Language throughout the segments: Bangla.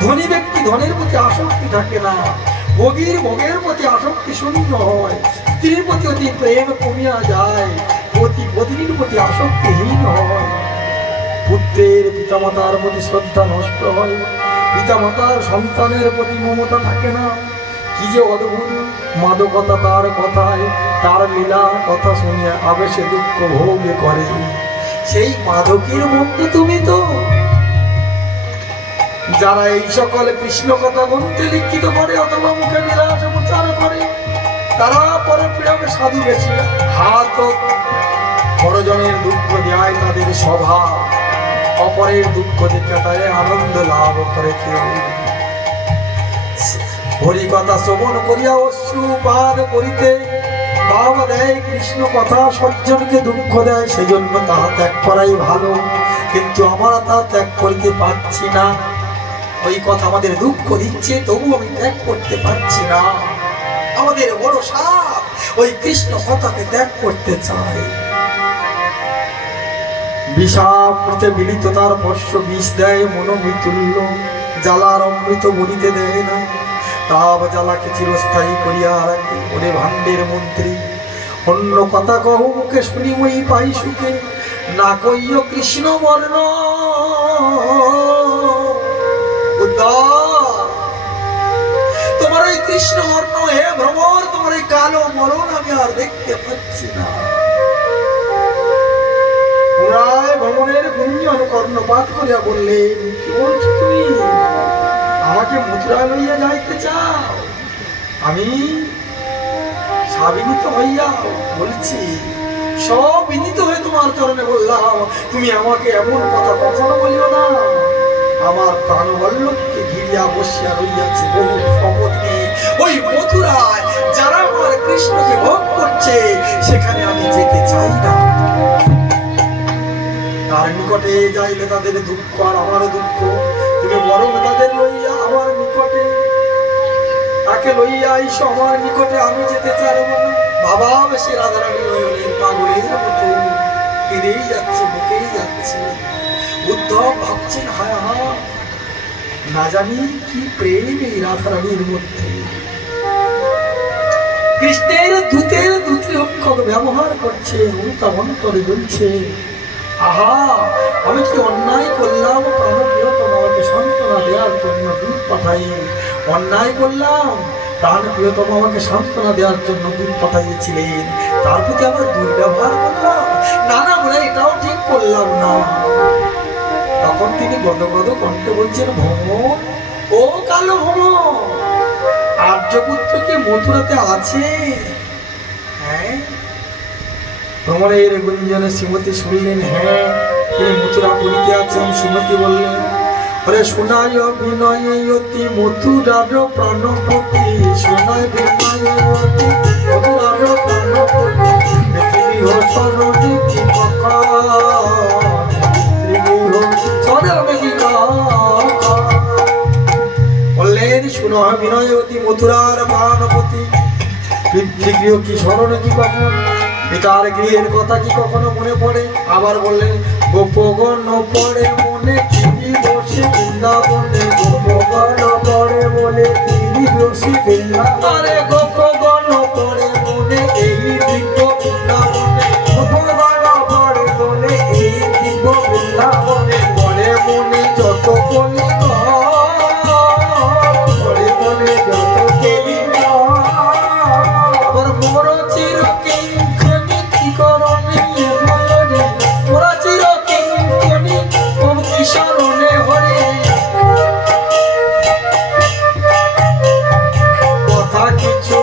ধনী ব্যক্তি ধনের প্রতি আসক্তি থাকে না, ভোগীর ভোগের প্রতি আসক্তি শূন্য হয়, স্ত্রীর প্রতি অতি প্রেম কমিয়া যায়, পতি পত্নীর প্রতি আসক্তিহীন হয়, পুত্রের পিতামাতার প্রতি শ্রদ্ধা নষ্ট হয়, পিতামাতার সন্তানের প্রতি মমতা থাকে না। কি যে অদ্ভুত মাদকতা তার কথায়, তার লীলা কথা শুনিয়া আবেশে দুঃখ ভোগে করে। সেই মাদকের বন্ধু তুমি তো। যারা এই সকল কৃষ্ণ কথা গ্রন্থে লিখিত করে অথবা মুখে বিলাস প্রচার করে, তারা পরে প্রিয়কে সাধু বেশি হাত বড়জনের দুঃখ দেয় তাদের স্বভাব, অপরের দুঃখ দেখে তাই আনন্দ লাভ করে কেউ। হরি কথা শ্রবণ করিয়া অশ্রুপাত করিতে ভাব দেয় কৃষ্ণ কথা সজ্জনকে দুঃখ দেয়, সেজন্য তাহা ত্যাগ করাই ভালো। কিন্তু আমরা তা ত্যাগ করিতে পারছি না। ওই কথা আমাদের দুঃখ দিচ্ছে, তবু আমি ত্যাগ করতে পারছি না। আমাদের বড় সাপ ওই কৃষ্ণ কথাকে ত্যাগ করতে চায়। বিষাপ্রতে বিলিত তার বর্ষ বিষ দেয় মনোমৃতুল্য, জ্বালার অমৃত বলিতে দেয় না, তাপ জ্বালাকে চিরস্থায়ী করিয়া রাখে। ওরে ভাণ্ডের মন্ত্রী, অন্য কথা কহ মুখে শুনি মই পাই সুখে, না কইও কৃষ্ণ বর্ণ। তোমার এই কৃষ্ণ বর্ণ হে ভ্রমর, তোমার এই কালো মরণ আমি আর দেখতে পাচ্ছি না। পুরায় ভ্রমণের গুঞ্জন কর্ণপাত করিয়া বললেন, কি বলছো তুমি? আমাকে মথুরা লইয়া যাইতে চাও? আমি সাবিনীত হইয়া বলছি, সব বিনীত হয়ে তোমার চরণে বললাম, তুমি আমাকে এমন কথা কখনো বলিও না। আমার প্রাণবল্লভকে ঘিরিয়া বসিয়া রইয়াছে বহু শপথ নিয়ে ওই মথুরায়, যারা আমার কৃষ্ণকে ভোগ করছে সেখানে আমি যেতে চাই না। তার নিকটে যাইলে তাদের দুঃখ আর আমার দুঃখ, তুমি বরং তাদের লইয়া আমার নিকটে, তাকে লইয়া আইসো আমার নিকটে, আমি যেতে চাইব না। বাবা বেশি রাধারানী নয়নের পাগলের মতো কেঁদেই যাচ্ছে, বুকেই যাচ্ছে। উদ্ধব ভাবছেন, হায় হায়, না জানি কি প্রেম এই রাধারানীর মধ্যে। কৃষ্ণের দূতের অক্ষর ব্যবহার করছে, অনুতাপ অন্তরে জ্বলছে। আহা, আমি কি অন্যায় করলাম? প্রাণপ্রিয়তম আমাকে সান্ত্বনা দেওয়ার জন্য দূত পাঠাই, অন্যায় করলাম। প্রাণপ্রিয়তম আমাকে সান্ত্বনা দেওয়ার জন্য দূত পাঠাইছিলেন, তার প্রতি আবার দুর্ব্যবহার করলাম। না না, বলে এটাও ঠিক করলাম না। তখন তিনি গদগদ কণ্ঠে বলছেন, ভ্রমর, ও কালো ভ্রমর, আর্যপুত্র কি মথুরাতে আছে? হ্যাঁ। ভ্রমরের গুঞ্জনে শ্রীমতী শুনলেন, হ্যাঁ, তিনি মথুরাপুরীতে আছেন। শ্রীমতী বললেন, আরে শোনায় বিনয় অতি মথুরার প্রাণপতি, শোনায় বিনয় অতি মথুরার প্রাণপতি, পৃথিবী হো সরণি কি কথা, বললেন, শুনো বিনয় অতি মথুরার প্রাণপতি, পিতৃগৃহ কি স্মরণে কি কখন, পিতার গৃহের কথা কি কখনো মনে পড়ে? আবার বললেন, গোপগণ পড়ে মনে তিনি বসে বৃন্দাবনে, গোপগণ পড়ে মনে তিনি বসে বৃন্দাবনে, গোপগণ পড়ে মনে এই দিব্য বৃন্দাবনে, গোপগণ পড়ে মনে এই দিব্য বৃন্দাবনে, পড়ে মনে যত কলি পড়ে মনে যত কলি। আবার মোর চির শরণে হরে, কথা কিছু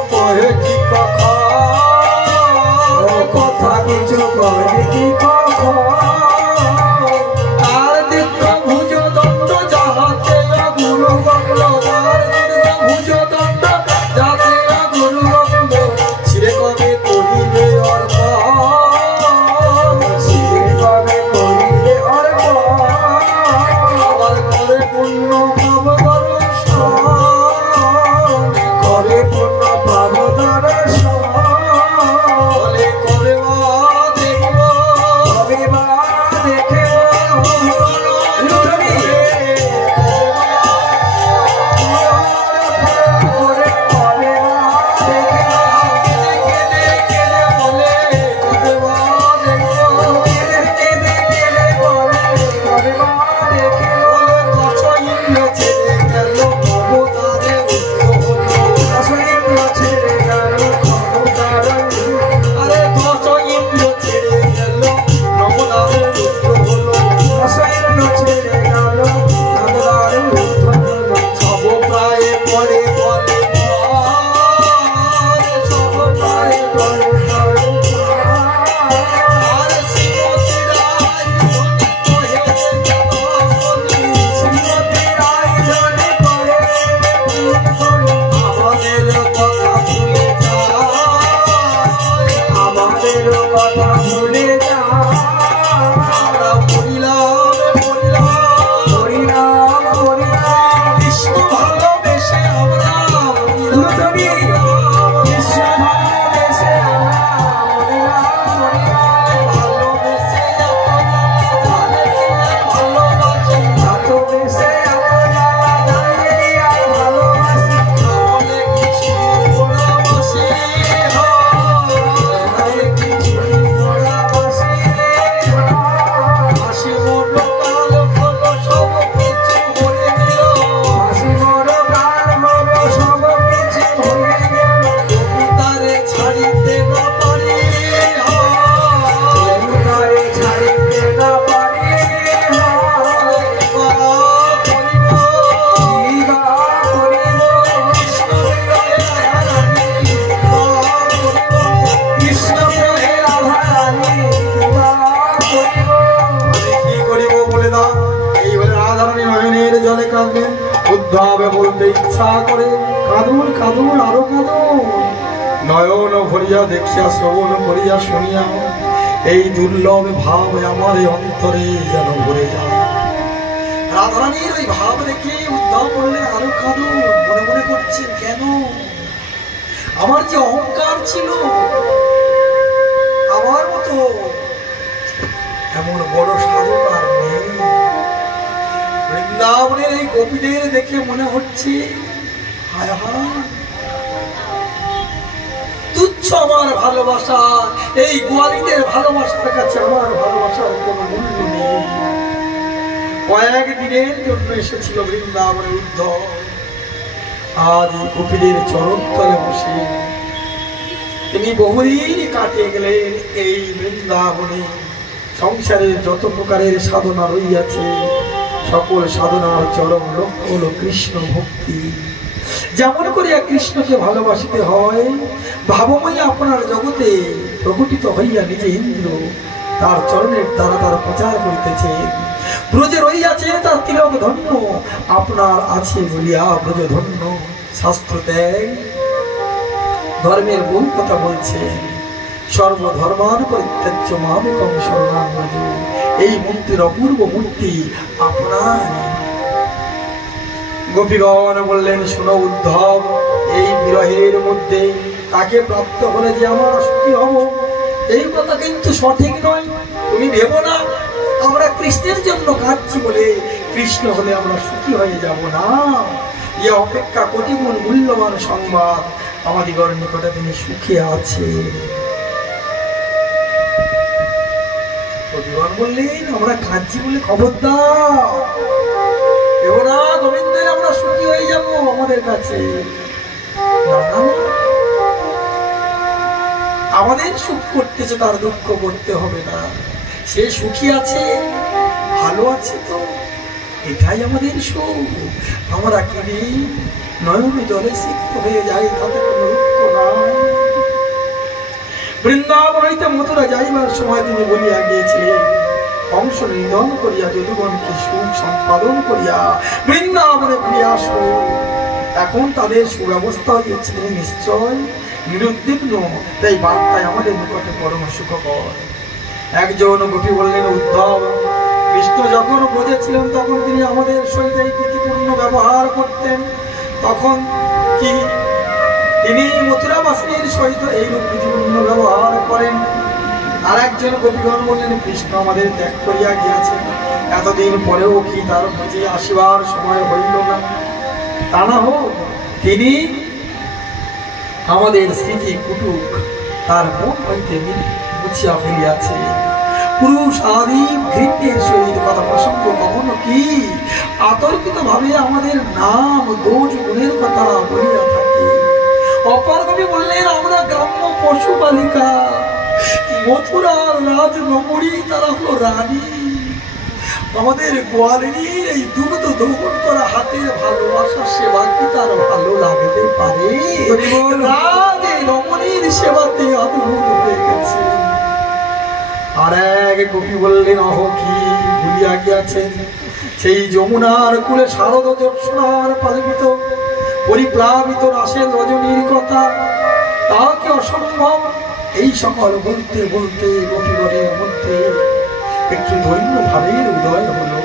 উদ্ধবে বলতে ইচ্ছা করে, কাঁদুন কাঁদুন আরো কাঁদুন, নয়ন ভরিয়া দেখিয়া শ্রবণ করিয়া শুনিয়া এই দুর্লভ ভাব আমার অন্তরে যেন ভরে যায়। রাধারানীর ওই ভাব রেখে উদ্ধব বললেন আরো কাঁদুন। মনে মনে করছেন কেন? আমার যে অহংকার ছিল, আমার মতো এমন বড় সাধক আর নেই। বৃন্দাবনের এই গোপীদের দেখে মনে হচ্ছে হায় হায়, তুচ্ছ আমার ভালোবাসা, এই গোয়ালীদের ভালোবাসার কাছে আমার ভালোবাসার কোনো মূল্য নেই। কয়েকদিনের জন্য এসেছিল বৃন্দাবনের উদ্ধব, আজ গোপীদের চরণতলে বসে তিনি বহুদিন কাটিয়ে গেলেন এই বৃন্দাবনে। সংসারের যত প্রকারের সাধনা রইয়াছে, সকল সাধনার চরম লক্ষ্য হল কৃষ্ণ ভক্তি। যেমন করিয়া কৃষ্ণকে ভালোবাসিতে হয়, ভাবময়ী আপনার জগতে প্রকটিত হইয়া নিজে ইন্দ্র তার চরণের দ্বারা তার প্রচার করিতেছে। ব্রজে রইয়াছে তার তিলক ধন্য, আপনার আছে বলিয়া ব্রজ ধন্য। শাস্ত্র ত্যাগ ধর্মের বহু কথা বলছে, সর্বধর্মান পরিত্যাজ্য মামেকং শরণং ব্রজ। এই মূর্তির অপূর্ব মূর্তি আপনার। গোপীগণ বললেন শোনো উদ্ধব, এই বিরহের মধ্যে তাকে প্রাপ্ত হলে যে আমরা সুখী হব, এই কথা কিন্তু সঠিক নয়। তুমি ভেবো না আমরা কৃষ্ণের জন্য কাঁদছি বলে কৃষ্ণ হলে আমরা সুখী হয়ে যাব না। এ অপেক্ষা কোটি গুণ মূল্যবান সংবাদ আমাদের নিকটে তিনি সুখে আছে। কবিগণ বললেন আমরা কাঁদছি বলে খবরদার ভেবো না গোবিন্দের আমরা সুখী হয়ে যাব আমাদের কাছে। আমাদের সুখ করতেছে, তার দুঃখ করতে হবে না। সে সুখী আছে, ভালো আছে, তো এটাই আমাদের সুখ। আমরা কিনে নয়নে জলে সিক্ত হয়ে যাই, তাতে কোনো দুঃখ নাই। বৃন্দাবন হইতে মথুরা যাইবার সময় তিনি বলিয়া গিয়েছিলেন, কংস নিধন করিয়া যদুগণকে সুখ সম্পাদন করিয়া বৃন্দাবনে ফিরে আসো। এখন তাদের সুব্যবস্থা হয়েছে নিশ্চয় নিরুদ্বিগ্ন, তাই বার্তায় আমাদের নিকটে পরম সুখকর। একজন গোপী বললেন উদ্ধব, কৃষ্ণ যখন বুঝেছিলেন তখন তিনি আমাদের সহিত এই প্রীতিপূর্ণ ব্যবহার করতেন, তখন কি তিনি মথুরাবাসীর সহিত এইরূপ প্রীতিপূর্ণ ব্যবহার করেন? আর একজন গোপীগণ বললেন কৃষ্ণ আমাদের ত্যাগ করিয়া গিয়াছেন, এতদিন পরেও কি তার বুঝে আসিবার সময় হইল না? তা না হোক, তিনি আমাদের স্মৃতি কুটুক তার মন হইতে মুছিয়া ফেলিয়াছে। পুরুষ আদি ঘৃণ্যের সহিত কথা প্রসঙ্গ কখনো কি আতর্কিত ভাবে আমাদের নাম দোষ গুণের কথা বলিয়া থাকে। অপর কবি বললেন আমরা গ্রাম্য পশু বালিকা, মথুরার রাজ নগরী তারা হলো রানী। আমাদের গোয়ালিনীর এই দুগ্ধ দহন করা হাতের ভালোবাসা সেবা কি তার ভালো লাগতে পারে? রাজ রমণীর সেবাতে অদ্ভুত হয়ে গেছে। আর এক কবি বললেন অহ কি ভুলিয়া গিয়াছেন সেই যমুনার কুলে শারদ জ্যোৎস্নার পালবিত পরিপ্লাবিত রাসের রজনীর কথা, তা কি অসম্ভব? এই সকল বলতে বলতে গোপীগণের মধ্যে একটু দৈন্য ভাবের উদয় হলো।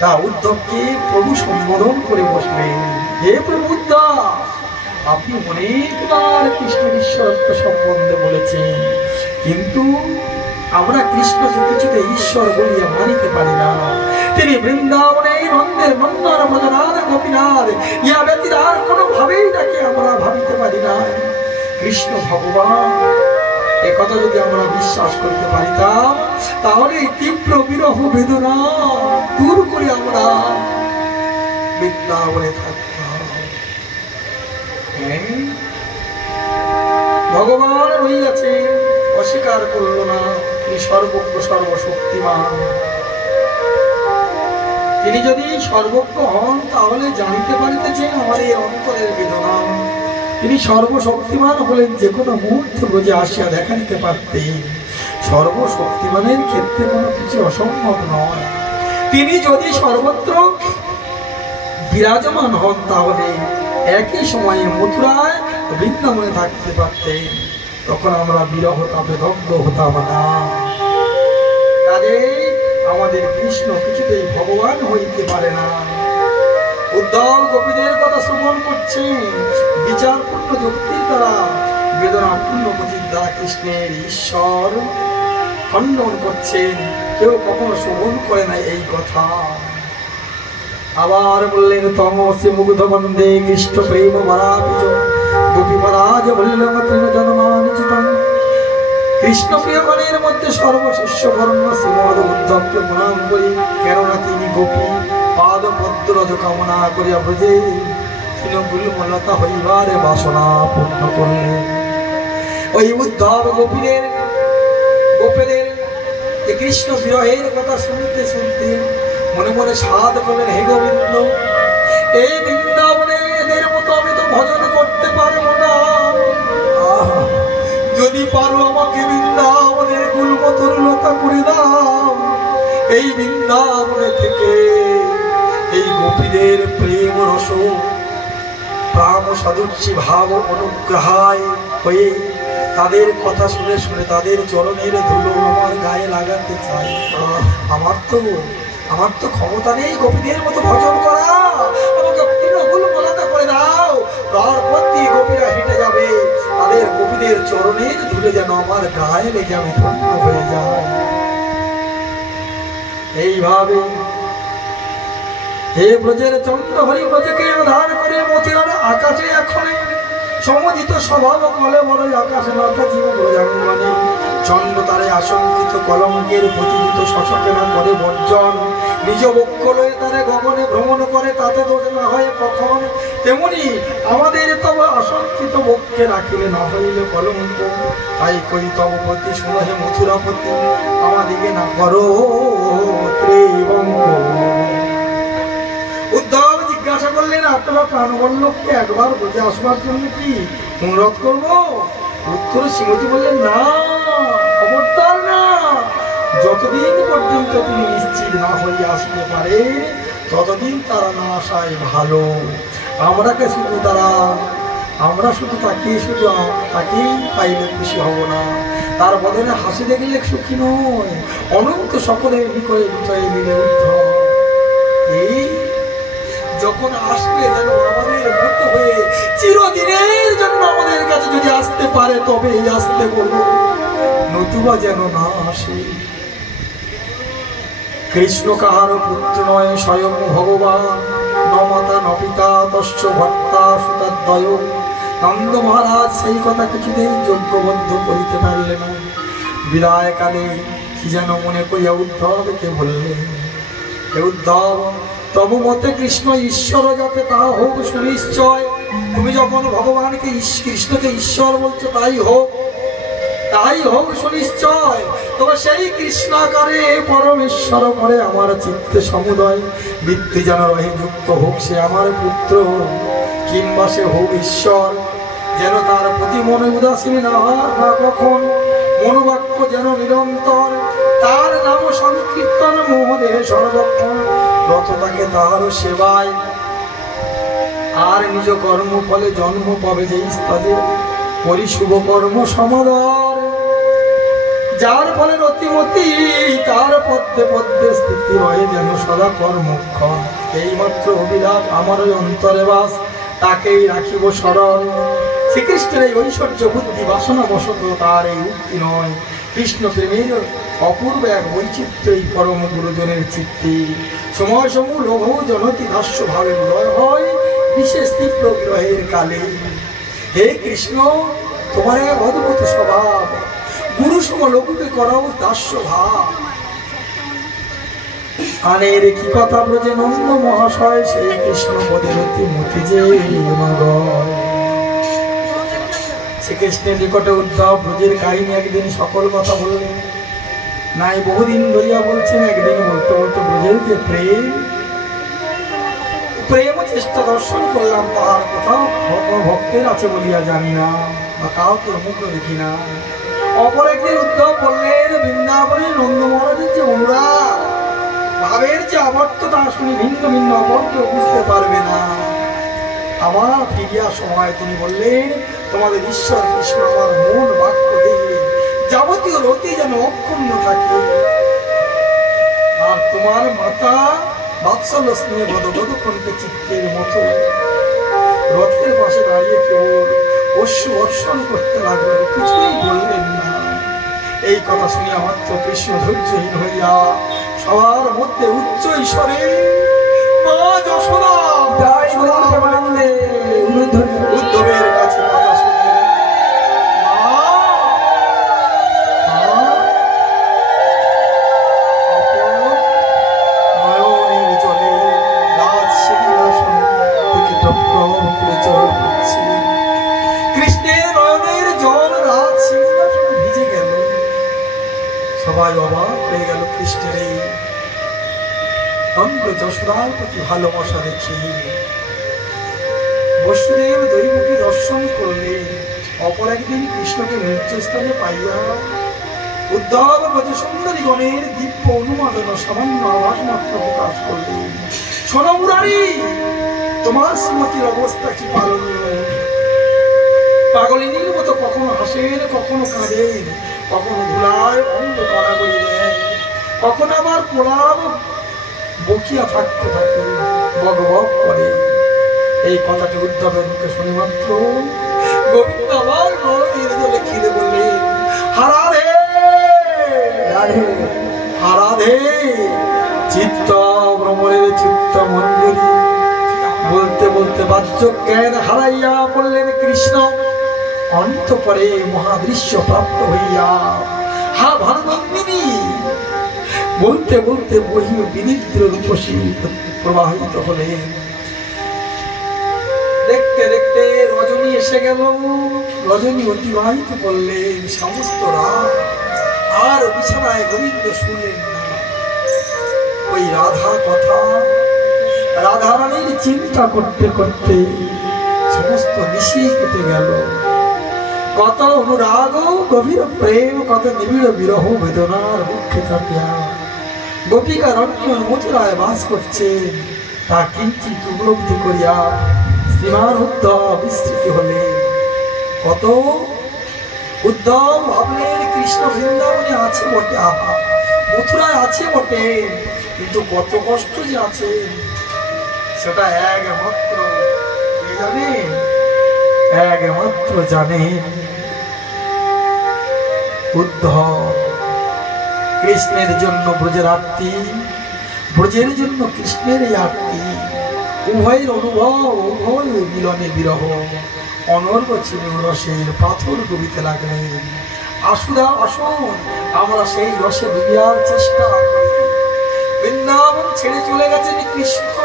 তা উদ্ধবকে প্রভু সম্বোধন করে বসলেন, হে প্রভুদা, আপনি অনেকবার কৃষ্ণের ঈশ্বরত্ব সম্বন্ধে বলেছেন, কিন্তু আমরা কৃষ্ণকে কিছুতে ঈশ্বর বলিয়া মানিতে পারি না। তিনি বৃন্দাবনে নন্দের মন্দার মজনার গোপীনাথ, ইয়া ব্যতীত আর কোনো ভাবেই তাকে আমরা ভাবিতে পারি না। কৃষ্ণ ভগবান, একথা যদি আমরা বিশ্বাস করতে পারিতাম, তাহলে এই তীব্র বিরহ বেদনা দূর করে আমরা বৃন্দাবনে থাকতাম। ভগবান রইয়াছে, অস্বীকার করল না, তিনি সর্বজ্ঞ সর্বশক্তিমান। তিনি যদি সর্বজ্ঞ হন তাহলে জানিতে পারিতেছেন আমাদের অন্তরের বেদনা। তিনি সর্বশক্তিমান হলেন, যে কোনো মুহূর্তে বুঝে আসিয়া দেখা নিতে পারতেন। সর্বশক্তিমানের ক্ষেত্রে কোনো কিছু অসম্ভব নয়। তিনি যদি সর্বত্র বিরাজমান হন, তাহলে একই সময়ে মথুরায় বৃন্দাবনে থাকতে পারতেন, তখন আমরা বিরহ তাপে দগ্ধ হতাম না। কাজেই আমাদের কৃষ্ণ কিছুতেই ভগবান হইতে পারে না। উদ্ধব গোপীদের কথা শ্রবণ করছেন, বিচারপূর্ণ যুক্তির দ্বারা, বেদনাপূর্ণ গতির দ্বারা কৃষ্ণের ঈশ্বর খণ্ডন করছেন। কেউ কখনো শ্রবণ করে না এই কথা। আবার বললেন, তমসি মুগ্ধ বন্দে কৃষ্ণ প্রেম বরাবিজ গোপী পরাজ বললাম তৃণ জন্মানুচিতম। কৃষ্ণ প্রিয়গণের মধ্যে সর্বশিষ্য বর্ণ শ্রীমদ উদ্ধবকে প্রণাম করি, কেননা তিনি গোপী পাদ পদ্মরজ কামনা করিয়া ব্রজে তৃণগুলমলতা হইবার বাসনা পূর্ণ করলেন। ওই উদ্ধব গোপীদের কৃষ্ণ বিরহের কথা শুনতে শুনতে মনে মনে সাধ করলেন, হে গোবিন্দ, এই বৃন্দাবনে এদের মতো আমি তো ভজন করতে পারবো না। যদি পারো আমাকে বৃন্দাবনের গুলমতরলতা করে দাও। এই বৃন্দাবনে থেকে এই গোপীদের প্রেম রস প্রাণ সদস্যী ভাব অনুগ্রহায় হয়ে তাদের কথা শুনে শুনে তাদের চরণের ধুলো আমার গায়ে লাগাতে চাই। আমার তো ক্ষমতা নেই গোপীদের মতো ভজন করা। আমাকে তৃণগুলমলতা করে দাও, তারপর দিয়ে গোপীরা হেঁটে যাবে, তাদের গোপীদের চরণের ধুলে যেন আমার গায়ে লেগে আমি ধন্য হয়ে যায়। এইভাবে হে ব্রজের চন্দ্র হরি ব্রজকে আধার করে মথুরার আকাশে এখন সমজিত স্বভাব কলে বড় আকাশে লতা জীব ব্রজাঙ্গনে চন্দ্র তারে আশঙ্কিত কলঙ্কের প্রতিহিত শশকেনা করে বর্জন। নিজ বক্ষ লয়ে তারে গগনে ভ্রমণ করে, তাতে দোষ না হয় কখন। তেমনি আমাদের তব আশঙ্কিত বক্ষে রাখিলে না হইলে কলঙ্ক। তাই কই তব প্রতি শুনহে মথুরাপতি, আমাদিকে না করো ত্রিবঙ্গ। উদ্ধব জিজ্ঞাসা করলেন, আপনারা প্রাণবল্লভকে একবার বুঝে আসবার জন্য কি অনুরোধ করবো? উত্তর শ্রীমতী বললেন, না, খবরদার না। যতদিন পর্যন্ত তিনি নিশ্চিত না হয়ে আসতে পারে ততদিন তারা না আসায় ভালো। আমরা শুধু তাকেই পাইলে খুশি হব না, তার বদলে হাসি দেখলে সুখী নয়। অনন্ত সকলের নিকটে বিজয় মিলে উদ্ধব এই যখন আসবে যেন আমাদের মতো হয়ে চিরদিনের জন্য আমাদের কাছে যদি আসতে পারে তবেই আসতে বলবো, নতুবা যেন না আসে। কৃষ্ণ কাহার পুত্র নয়, স্বয়ং ভগবান। ন মাতা ন পিতা তস্য ভর্তা সুতাদ্বয়। নন্দ মহারাজ সেই কথা কিছুতেই যজ্ঞবদ্ধ করিতে পারলেন না। বিদায়কালে কি যেন মনে করিয়া উদ্ধবকে বললেন, হে উদ্ধব, তবু মতে কৃষ্ণ ঈশ্বর যাতে তা হোক সুনিশ্চয়। তুমি যখন ভগবানকে কৃষ্ণকে ঈশ্বর বলছো, তাই হোক সুনিশ্চয়। তবে সেই কৃষ্ণাকারে পরমেশ্বর করে আমার চিত্তে সমুদয়। বৃত্তি যেন রহে যুক্ত হোক সে আমার পুত্র, কিংবা সে হোক ঈশ্বর। যেন তার প্রতি মনে উদাসীন না কখন, মনোবাক্য যেন নিরন্তর তার নাম সংকীর্তন মোহদেহে সর্বক্ষণ। রত তাকে তাহার সেবায়, আর নিজ কর্ম ফলে জন্ম পাবে যে স্তরে করি শুভ কর্ম সমাদর। যার ফলে রতিমতি তার পদ্মে পদ্মে স্থিতি হয় যেন সদা কর্মক্ষণ। এইমাত্র অভিলাষ আমার ওই অন্তরে বাস, তাকেই রাখিব স্মরণ। শ্রীকৃষ্ণের এই ঐশ্বর্য বুদ্ধি বাসনা বসত তার এই উক্তি নয়। কৃষ্ণ প্রেমের অপূর্ব এক বৈচিত্র্য এই পরম গুরুজনের চিত্তে। সময় সমূহ লোভ জনতি দাস্য ভাবে উদয় হয় বিশেষ তীব্র বিরহের কালে। হে কৃষ্ণ, তোমার এক অদ্ভুত স্বভাব, গুরু সম লোককে করাও দাস্য ভাব। কানের কি কথা ব্রজে নন্দ মহাশয়, সেই কৃষ্ণ পদের অতি মতি যে মগয়। শ্রীকৃষ্ণের নিকটে উদ্ধব ব্রজের কাহিনী একদিন সকল কথা বললেন। নাই বহুদিন ধরিয়া বলছেন, একদিন বলতে বলতে ব্রজের যে প্রেম চেষ্টা দর্শন করলাম, তাহার কোথাও ভক্তের আছে বলিয়া জানি না, বা কাউকে মুখ দেখি না। অপর একদিন উদ্ধব বললেন, বৃন্দাবনে নন্দ মহারাজের যে অনুরাগ, ভাবের যে আবর্ততা শুনে ভিন্ন ভিন্ন অবর্ত বুঝতে পারবে না। আমার ফিরিয়া সময় তিনি বললেন, তোমাদের ঈশ্বর কৃষ্ণ আমার মন বাক্য দেহে যাবতীয় রতি যেন অক্ষুণ্ণ থাকে। আর তোমার মাতা বাৎসল্য স্নেহ গদগদ কণ্ঠে চিত্তের মতো রথের পাশে দাঁড়িয়ে কেবল অশ্রু বর্ষণ করতে লাগলো, কিছুই বললেন না। এই কথা শুনিয়া মাত্র কৃষ্ণ ধৈর্যহীন হইয়া সবার মধ্যে উচ্চ ঈশ্বরে মা যশোদা উদ্ধবের কাছে কথা শুনলেন। নয়নের জলে রাজ সিংহাসন থেকে টপটপ করে জল পড়ছে। কৃষ্ণের নয়নের জল রাজ সিংহাসনে ভিজে গেল। সবাই অবাক হয়ে গেল কৃষ্ণের এই নন্দ যশোদার প্রতি ভালোবাসা দেখে। বসুদেব দৈবকে দর্শন করলেন। অপর একদিন কৃষ্ণকে মৃত্যুস্থানে পাইয়া উদ্ধব ব্রজসুন্দরী গণের দিব্য অনুমোদন সামান্য আভাস মাত্র প্রকাশ করলেন। শোনো মুরারি, তোমার শ্রীমতীর অবস্থা কি পালনীয়? পাগলিনীর মতো কখনো হাসেন, কখনো কাঁদেন, কখনো ধুলায় অন্ধ গড়াগড়ি দেন, কখনো আবার পোড়াব বকিয়া থাকতে থাকে, বক বক করে। এই কথাটি উদ্ধবের মুখে শুনে মাত্র গোবিন্দ আবার নয়নের জলে খিদে বললেন, হারাধে হারাধে চিত্ত ভ্রমণের চিত্ত মঞ্জুরি। বলতে বলতে বাহ্য জ্ঞান হারাইয়া বললেন কৃষ্ণ। অন্তঃপরে মহাদৃশ্য প্রাপ্ত হইয়া হা ভানুনন্দিনী বলতে বলতে বহি বিনিদ্র রূপসী প্রবাহিত হলেন। দেখতে দেখতে রজনী এসে গেল। রজনী অতিবাহিত করলেন সমস্ত রাত। আর বিছানায় গোবিন্দ শুনলেন না। ওই রাধা কথা, রাধা রানীর চিন্তা করতে করতে সমস্ত নিশি কেটে গেল। কত অনুরাগ, গভীর প্রেম, কত নিবিড় বিরহ বেদনার মুখে কাটিয়া গোপিকা রত্ন মথুরায় বাস করছেন, তা কিঞ্চিত উপলব্ধি করিয়া শ্রীমান উদ্ধব বিস্তৃত হলেন। কত উদ্ধব ভাবলেন কৃষ্ণ বৃন্দাবনে আছে বটে, আহা মথুরায় আছে বটে, কিন্তু কত কষ্ট যে আছে সেটা একমাত্র কে জানে, একমাত্র জানেন উদ্ধব। কৃষ্ণের জন্য ব্রজের আরতি, ব্রজের জন্য কৃষ্ণের এই আরতি, উভয়ের অনুভব, উভয় মিলনে বিরহ, অনর্ব ছিল রসের পাথর ডুবিতে লাগলেন। আসুরা আসুন আমরা সেই রসে ডুবিয়ার চেষ্টা করি। বৃন্দাবন ছেড়ে চলে গেছেন কৃষ্ণ।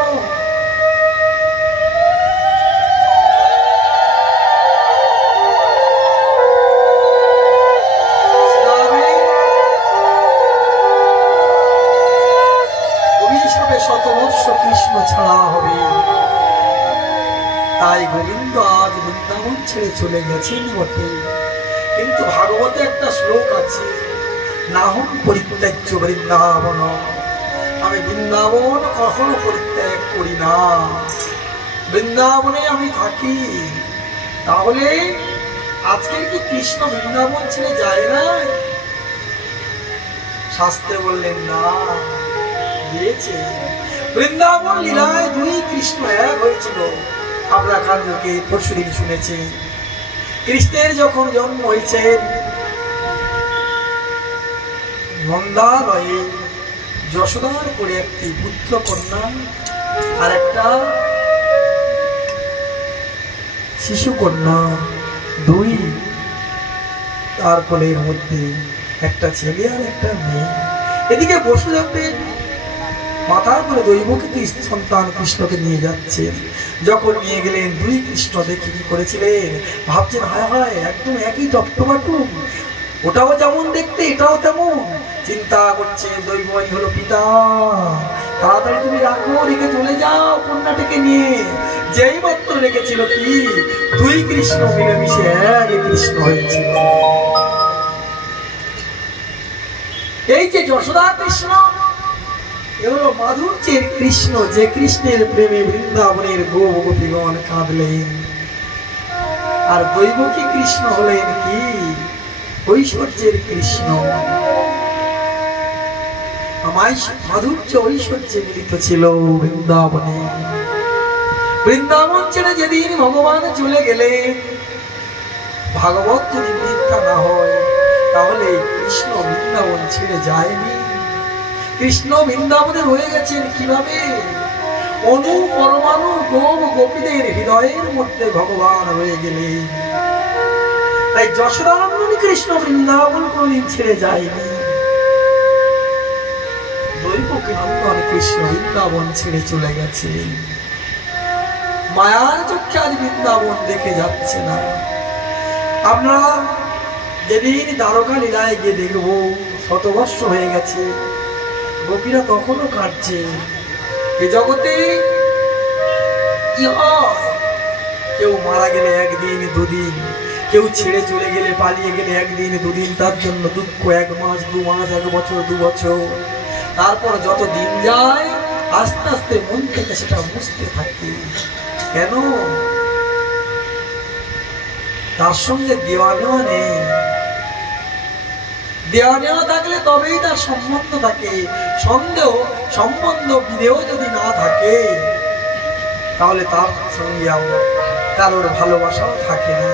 শতবর্ষ কৃষ্ণ ছাড়া হবে, তাই গোবিন্দ আজ বৃন্দাবন ছেড়ে চলে গেছেন বটে, কিন্তু ভাগবতে একটা শ্লোক আছে, নাহং পরিত্যাজ্য বৃন্দাবন, আমি বৃন্দাবন কখনো পরিত্যাগ করি না, বৃন্দাবনে আমি থাকি। তাহলে আজকে কি কৃষ্ণ বৃন্দাবন ছেড়ে যায় না? শাস্ত্রে বললেন না, গিয়েছে। বৃন্দাবন লীলায় দুই কৃষ্ণ এক হয়েছিল। আমরা কাণ্ডকে পরশুদিন শুনেছি। কৃষ্ণের যখন জন্ম হয়েছে নন্দালয়ে, যশোদার করে একটি পুত্র কন্যা আর একটা শিশু কন্যা, দুই তার কোলের মধ্যে একটা ছেলে আর একটা মেয়ে। এদিকে বসুদেবের মাথার করে দৈবকী সন্তান কৃষ্ণকে নিয়ে যাচ্ছেন। যখন নিয়ে গেলেন দুই কৃষ্ণ দেখে কি করেছিলেন, ভাবছেন হায় হায় একদম একই টপটপাটু, ওটাও যেমন দেখতে এটাও তেমন। চিন্তা করছে দৈবই হলো পিতা, তাড়াতাড়ি তুমি রাখো, রেখে চলে যাও কন্যাটাকে নিয়ে। যেই মাত্র রেখেছিল কি দুই কৃষ্ণ মিলেমিশে এক কৃষ্ণ হয়েছিল। এই যে যশোদা কৃষ্ণ এগুলো মাধুর্যের কৃষ্ণ, যে কৃষ্ণের প্রেমে বৃন্দাবনের গোপীগণ কাঁদলেন। আর দৈবকী কৃষ্ণ হলেন কি ঐশ্বর্যের কৃষ্ণ। মাধুর্য ঐশ্বর্যে মিলিত ছিল বৃন্দাবনে। বৃন্দাবন ছেড়ে যেদিন ভগবান চলে গেলেন, ভাগবত যদি মিথ্যা না হয় তাহলে কৃষ্ণ বৃন্দাবন ছেড়ে যায়নি। কৃষ্ণ বৃন্দাবনে রয়ে গেছেন কিভাবে? অনু পরমাণু গোপীদের হৃদয়ের মধ্যে ভগবান রয়ে গেলেন। তাই যশোদানন্দন কৃষ্ণ বৃন্দাবন কোনদিন ছেড়ে যায়নি। দৈবকী নন্দন কৃষ্ণ বৃন্দাবন ছেড়ে চলে গেছে। মায়ার চক্ষে আজ বৃন্দাবন দেখে যাচ্ছে না। আপনারা যেদিন দ্বারকা লীলায় গিয়ে দেখবো, শতবর্ষ হয়ে গেছে, গোপীরা তখনও কাটছে। এ জগতে কি হয়, কেউ মারা গেলে একদিন দুদিন, কেউ ছেড়ে চলে গেলে পালিয়ে গেলে একদিন দুদিন, তার জন্য দুঃখ 1 মাস 2 মাস 1 বছর 2 বছর। তারপর যত দিন যায় আস্তে আস্তে মন থেকে সেটা বুঝতে থাকে। কেন? তার সঙ্গে দেওয়া নেওয়া নেই। দেওয়া নেওয়া থাকলে তবেই তার সম্বন্ধ থাকে। সম্বন্ধ বিধেয় যদি না থাকে তাহলে তার সঙ্গে কারোর ভালোবাসাও থাকে না।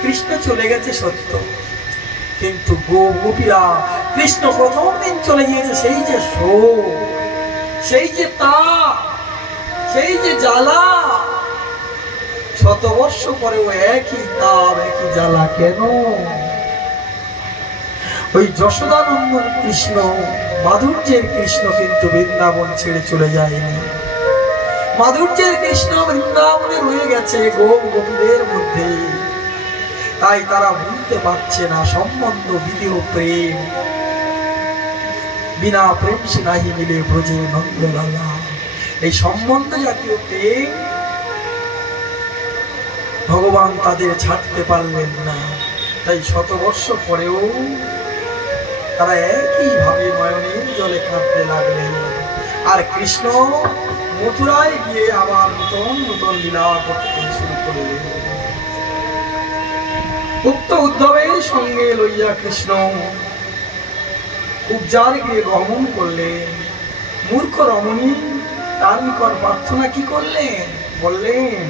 কৃষ্ণ চলে গেছে সত্য, কিন্তু গোপীরা কৃষ্ণ প্রথম দিন চলে গিয়েছে, সেই যে শোক, সেই যে তাপ, সেই যে জ্বালা, শতবর্ষ পরেও একই তাপ একই জ্বালা। কেন? ওই যশোদানন্দন কৃষ্ণ, মাধুর্যের কৃষ্ণ কিন্তু বৃন্দাবন ছেড়ে চলে যায়নি। মাধুর্যের কৃষ্ণ বৃন্দাবনে রয়ে গেছে গোপীদের মধ্যে। তাই তারা বুঝতে পারছে না সম্বন্ধ বিদেহ প্রেম, বিনা প্রেম সে নাহি মিলে ব্রজে নন্দলালা। এই সম্বন্ধ জাতীয় প্রেম ভগবান তাদের ছাড়তে পারলেন না। তাই শতবর্ষ পরেও তারা একইভাবে নয়নের জলে কাঁদতে লাগলেন। আর কৃষ্ণ মথুরায় গিয়ে আবার নতুন নতুন লীলা করতে শুরু করলেন। উক্ত উদ্ধবের সঙ্গে লইয়া কৃষ্ণ উপজার গিয়ে গমন করলেন। মূর্খ রমণী তার নিকট প্রার্থনা কি করলেন? বললেন,